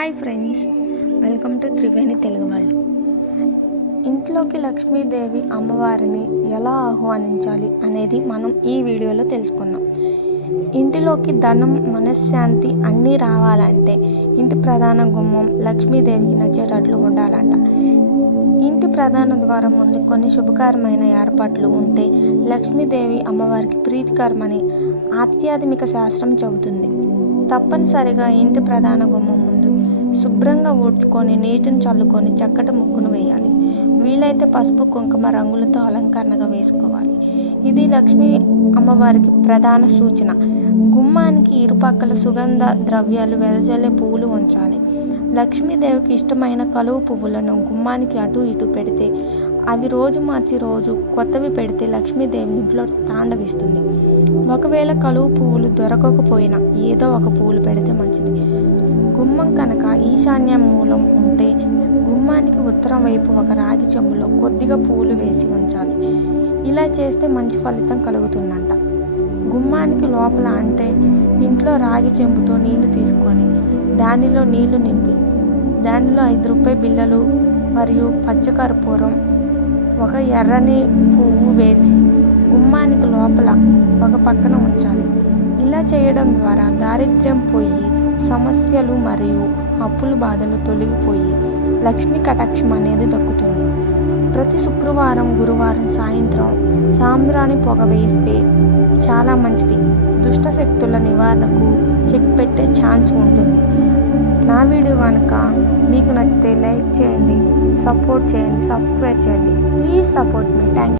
Hi friends, welcome to Triveni Telugu world. ఇంట్లోకి లక్ష్మీదేవి అమ్మవారిని ఎలా ఆహ్వానించాలి అనేది మనం ఈ వీడియోలో తెలుసుకుందాం. ఇంటిలోకి ధనం, మనశ్శాంతి అన్నీ రావాలంటే ఇంటి ప్రధాన గుమ్మం లక్ష్మీదేవికి నచ్చేటట్లు ఉండాలంట. ఇంటి ప్రధాన ద్వారం ముందు కొన్ని శుభకరమైన ఏర్పాట్లు ఉంటే లక్ష్మీదేవి అమ్మవారికి ప్రీతికరమని ఆధ్యాత్మిక శాస్త్రం చెబుతుంది. తప్పనిసరిగా ఇంటి ప్రధాన గుమ్మం ముందు శుభ్రంగా ఊడ్చుకొని నీటిని చల్లుకొని చక్కటి ముగ్గును వేయాలి. వీలైతే పసుపు, కుంకుమ రంగులతో అలంకరణగా వేసుకోవాలి. ఇది లక్ష్మీ అమ్మవారికి ప్రధాన సూచన. గుమ్మానికి ఇరుపక్కల సుగంధ ద్రవ్యాలు వెదజల్లే పువ్వులు ఉంచాలి. లక్ష్మీదేవికి ఇష్టమైన కలువ పువ్వులను గుమ్మానికి అటు ఇటు పెడితే, అవి రోజు మార్చి రోజు కొత్తవి పెడితే లక్ష్మీదేవి ఇంట్లో తాండవిస్తుంది. ఒకవేళ కలువ పువ్వులు దొరకకపోయినా ఏదో ఒక పువ్వులు పెడితే మంచిది. గుమ్మం కనుక ఈశాన్య మూలం ఉంటే గుమ్మానికి ఉత్తరం వైపు ఒక రాగి చెంబులో కొద్దిగా పువ్వులు వేసి ఉంచాలి. ఇలా చేస్తే మంచి ఫలితం కలుగుతుందంట. గుమ్మానికి లోపల అంటే ఇంట్లో రాగి చెంబుతో నీళ్లు తీసుకొని దానిలో నీళ్లు నింపి దానిలో 5 రూపాయి బిళ్ళలు మరియు పచ్చకర్పూరం, ఒక ఎర్రని పువ్వు వేసి గుమ్మానికి లోపల ఒక పక్కన ఉంచాలి. ఇలా చేయడం ద్వారా దారిద్ర్యం పోయి సమస్యలు మరియు అప్పుల బాధలు తొలగిపోయి లక్ష్మీ కటాక్షం అనేది దక్కుతుంది. ప్రతి శుక్రవారం, గురువారం సాయంత్రం సాంబ్రాణి పొగ వేస్తే చాలా మంచిది. దుష్ట శక్తుల నివారణకు చెక్ పెట్టే ఛాన్స్ ఉంటుంది. నా వీడియో కనుక మీకు నచ్చితే లైక్ చేయండి, సపోర్ట్ చేయండి, సబ్స్క్రైబ్ చేయండి. Please support me. Thank you.